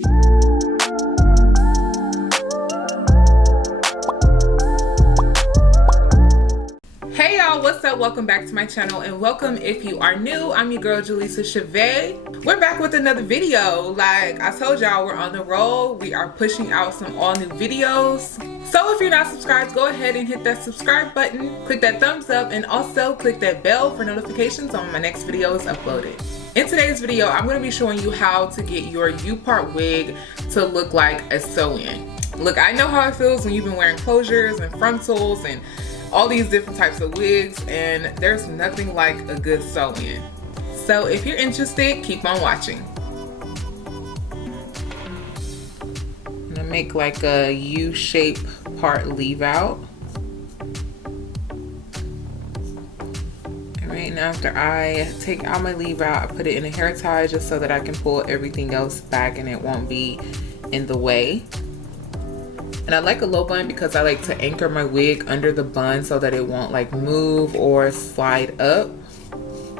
Hey y'all, what's up? Welcome back to my channel, and welcome if you are new. I'm your girl Jaleesa Chavez. We're back with another video. Like I told y'all, we're on the roll. We are pushing out some all new videos. So if you're not subscribed, go ahead and hit that subscribe button, click that thumbs up, and also click that bell for notifications on my next videos uploaded. In today's video, I'm going to be showing you how to get your Upart wig to look like a sew-in. Look, I know how it feels when you've been wearing closures and frontals and all these different types of wigs, and there's nothing like a good sew-in. So if you're interested, keep on watching. I'm gonna make like a U-shape part leave out. And right now, after I take out my leave out, I put it in a hair tie just so that I can pull everything else back and it won't be in the way. And I like a low bun because I like to anchor my wig under the bun so that it won't like move or slide up.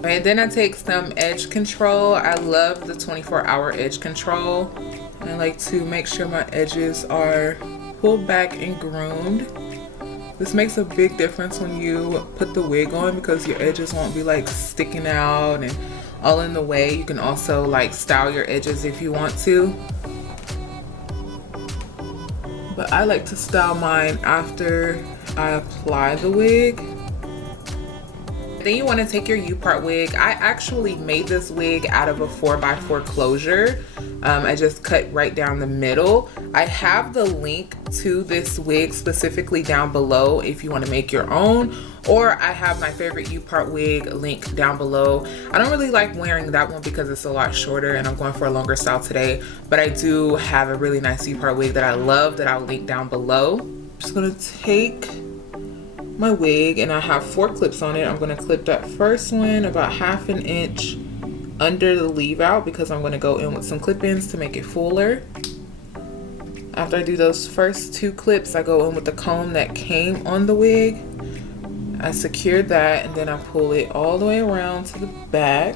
And then I take some edge control. I love the 24-hour edge control. I like to make sure my edges are pulled back and groomed. This makes a big difference when you put the wig on because your edges won't be like sticking out and all in the way. You can also like style your edges if you want to. But I like to style mine after I apply the wig. Then you want to take your Upart wig. I actually made this wig out of a 4x4 closure. I just cut right down the middle. I have the link to this wig specifically down below if you want to make your own, or I have my favorite Upart wig link down below. I don't really like wearing that one because it's a lot shorter and I'm going for a longer style today, but I do have a really nice Upart wig that I love that I'll link down below. I'm just gonna take my wig, and I have 4 clips on it. I'm gonna clip that first one about 1/2 inch under the leave out because I'm gonna go in with some clip-ins to make it fuller. After I do those first 2 clips, I go in with the comb that came on the wig. I secure that, and then I pull it all the way around to the back.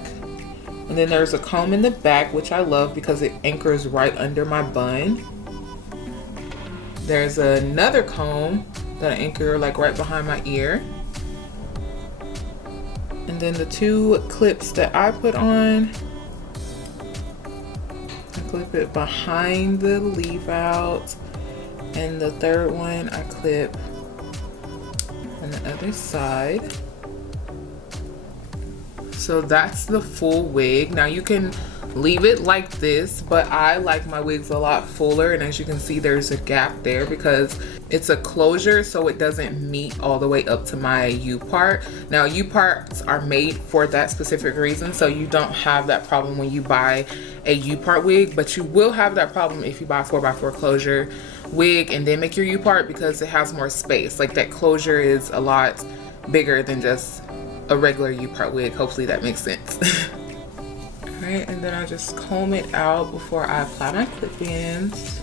And then there's a comb in the back, which I love because it anchors right under my bun. There's another comb that I anchor like right behind my ear. And then the 2 clips that I put on, I clip it behind the leave out, and the third one I clip on the other side. So that's the full wig. Now you can leave it like this, but I like my wigs a lot fuller, and as you can see there's a gap there because it's a closure, so it doesn't meet all the way up to my U-part. Now U-parts are made for that specific reason, so you don't have that problem when you buy a U-part wig, but you will have that problem if you buy a 4x4 closure wig and then make your U-part because it has more space. Like that closure is a lot bigger than just a regular U-part wig. Hopefully that makes sense. Alright, and then I just comb it out before I apply my clip-ins.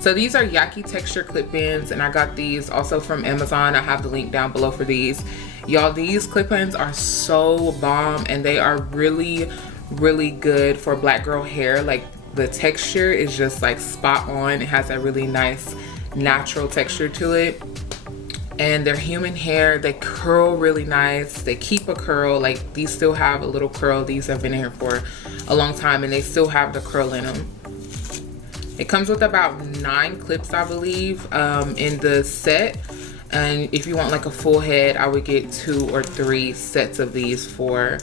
So these are Yaki texture clip-ins, and I got these also from Amazon. I have the link down below for these. Y'all, these clip-ins are so bomb, and they are really, really good for black girl hair. Like the texture is just like spot on. It has a really nice natural texture to it. And they're human hair. They curl really nice. They keep a curl. Like these still have a little curl. These have been in here for a long time and they still have the curl in them. It comes with about 9 clips, I believe, in the set. And if you want like a full head, I would get 2 or 3 sets of these for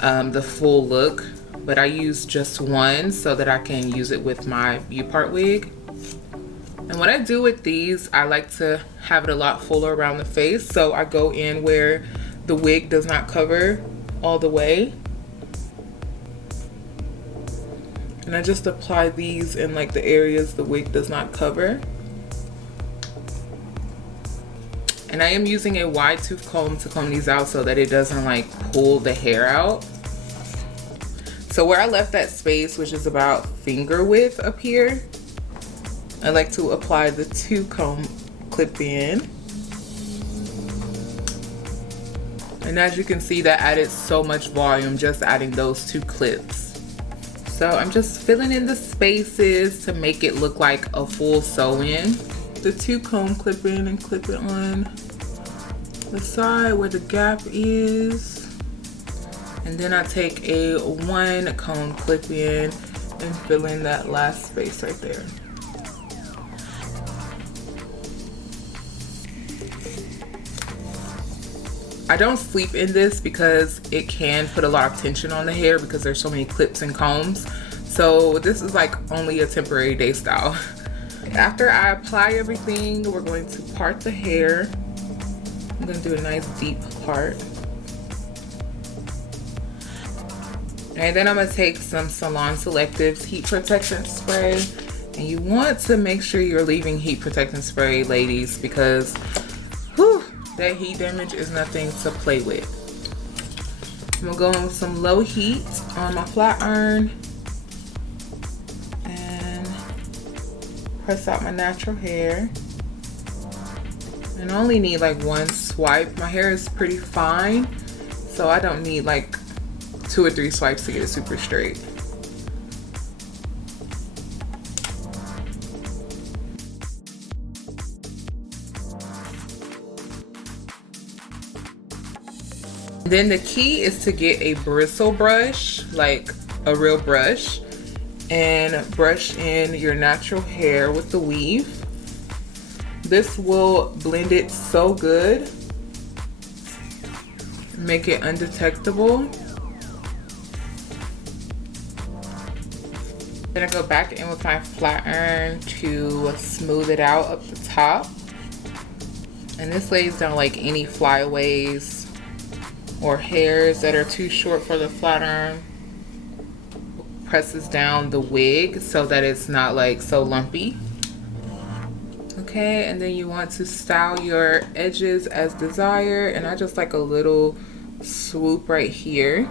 the full look. But I use just one so that I can use it with my Upart wig. And what I do with these, I like to have it a lot fuller around the face. So I go in where the wig does not cover all the way. And I just apply these in like the areas the wig does not cover. And I am using a wide tooth comb to comb these out so that it doesn't like pull the hair out. So where I left that space, which is about finger width up here, I like to apply the 2 comb clip in. And as you can see, that added so much volume just adding those 2 clips. So I'm just filling in the spaces to make it look like a full sew-in. The 2 comb clip in and clip it on the side where the gap is. And then I take a 1 comb clip in and fill in that last space right there. I don't sleep in this because it can put a lot of tension on the hair because there's so many clips and combs. So this is like only a temporary day style. After I apply everything, we're going to part the hair. I'm gonna do a nice deep part. And then I'm gonna take some Salon Selectives heat protection spray. And you want to make sure you're leaving heat protection spray, ladies, because whew, that heat damage is nothing to play with. I'm gonna go in with some low heat on my flat iron and press out my natural hair. And I only need like 1 swipe. My hair is pretty fine, so I don't need like 2 or 3 swipes to get it super straight. Then the key is to get a bristle brush, like a real brush, and brush in your natural hair with the weave. This will blend it so good, make it undetectable. Then I go back in with my flat iron to smooth it out up the top. And this lays down like any flyaways or hairs that are too short for the flat iron. Presses down the wig so that it's not like so lumpy. Okay, and then you want to style your edges as desired, and I just like a little swoop right here.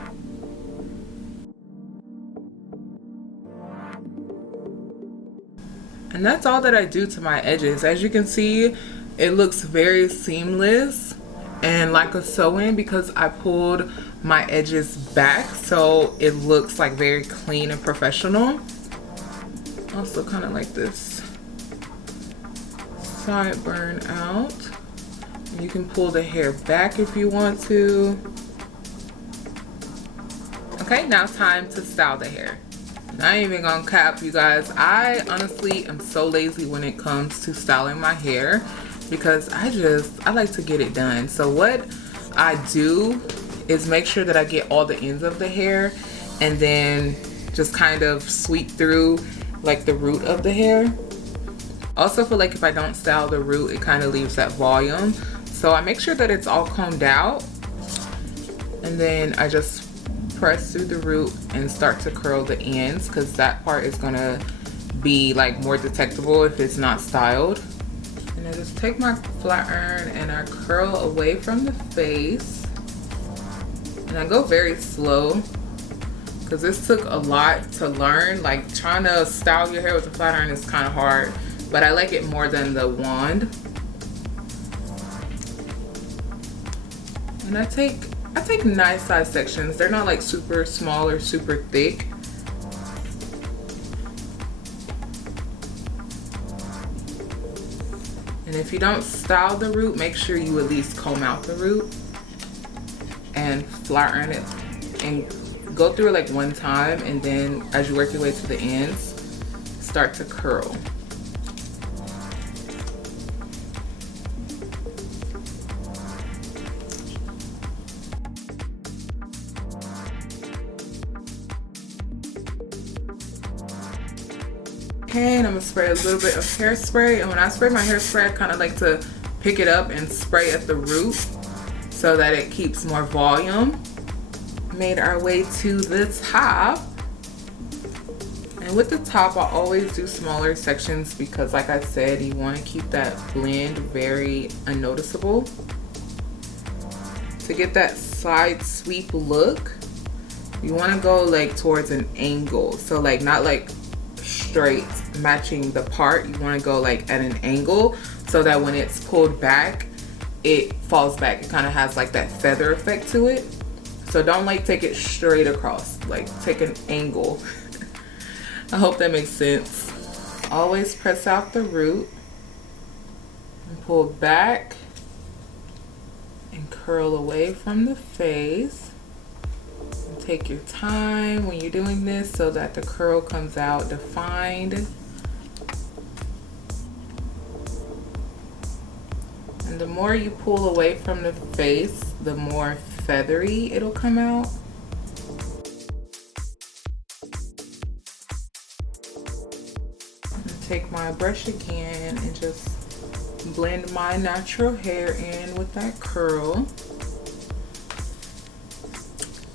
And that's all that I do to my edges. As you can see, it looks very seamless and like a sew-in because I pulled my edges back, so it looks like very clean and professional. Also kind of like this sideburn out. You can pull the hair back if you want to. Okay, now it's time to style the hair. I ain't even gonna cap, you guys. I honestly am so lazy when it comes to styling my hair because I like to get it done. So what I do is make sure that I get all the ends of the hair and then just kind of sweep through like the root of the hair. Also feel like if I don't style the root, it kind of leaves that volume. So I make sure that it's all combed out, and then I just press through the root and start to curl the ends because that part is gonna be like more detectable if it's not styled. And I just take my flat iron and I curl away from the face, and I go very slow because this took a lot to learn. Like trying to style your hair with a flat iron is kind of hard, but I like it more than the wand. And I take nice size sections. They're not like super small or super thick. And if you don't style the root, make sure you at least comb out the root and flat iron it and go through it like one time, and then as you work your way to the ends, start to curl. Okay, and I'm gonna spray a little bit of hairspray. And when I spray my hairspray, I kind of like to pick it up and spray at the root so that it keeps more volume. Made our way to the top. And with the top, I always do smaller sections because like I said, you want to keep that blend very unnoticeable. To get that side sweep look, you want to go like towards an angle. So like not like straight matching the part, you want to go like at an angle so that when it's pulled back, it falls back. It kind of has like that feather effect to it. So don't like take it straight across, like take an angle I hope that makes sense. Always press out the root and pull back and curl away from the face. And take your time when you're doing this so that the curl comes out defined. And the more you pull away from the face, the more feathery it'll come out. And take my brush again and just blend my natural hair in with that curl.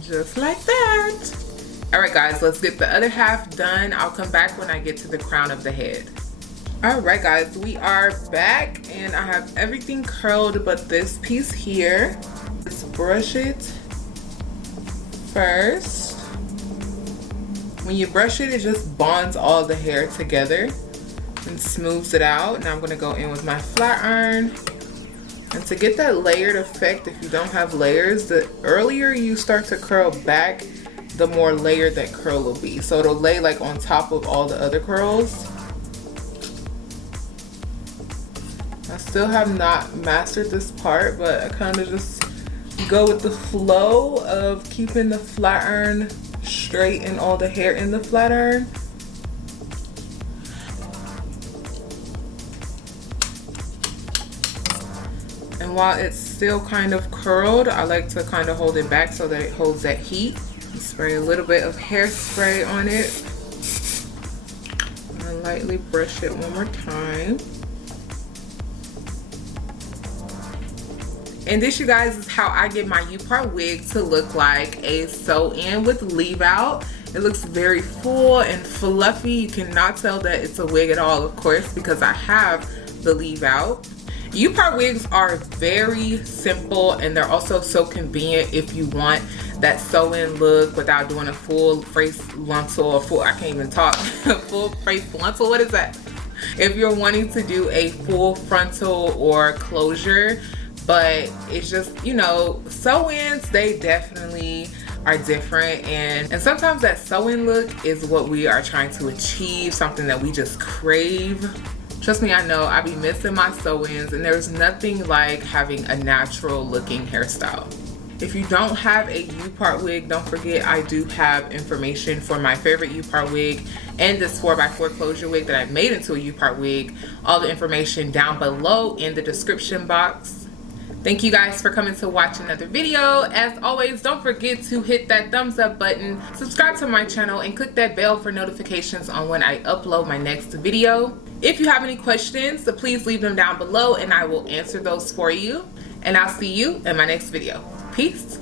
Just like that. All right, guys, let's get the other half done. I'll come back when I get to the crown of the head. All right, guys, we are back and I have everything curled but this piece here. Let's brush it first. When you brush it, it just bonds all the hair together and smooths it out. Now I'm gonna go in with my flat iron. And to get that layered effect, if you don't have layers, the earlier you start to curl back, the more layered that curl will be. So it'll lay like on top of all the other curls. I still have not mastered this part, but I kind of just go with the flow of keeping the flat iron straight and all the hair in the flat iron. And while it's still kind of curled, I like to kind of hold it back so that it holds that heat. Spray a little bit of hairspray on it. And lightly brush it one more time. And this, you guys, is how I get my Upart wig to look like a sew-in with leave out. It looks very full and fluffy. You cannot tell that it's a wig at all, of course, because I have the leave out. Upart wigs are very simple and they're also so convenient if you want that sew-in look without doing a full face frontal or full, I can't even talk, full face frontal, what is that? If you're wanting to do a full frontal or closure, but it's just, you know, sew-ins, they definitely are different, and sometimes that sew-in look is what we are trying to achieve, something that we just crave. Trust me, I know I be missing my sew-ins, and there's nothing like having a natural looking hairstyle. If you don't have a Upart wig, don't forget I do have information for my favorite Upart wig and this 4x4 closure wig that I made into a Upart wig. All the information down below in the description box. Thank you guys for coming to watch another video. As always, don't forget to hit that thumbs up button, subscribe to my channel, and click that bell for notifications on when I upload my next video. If you have any questions, please leave them down below and I will answer those for you. And I'll see you in my next video. Peace.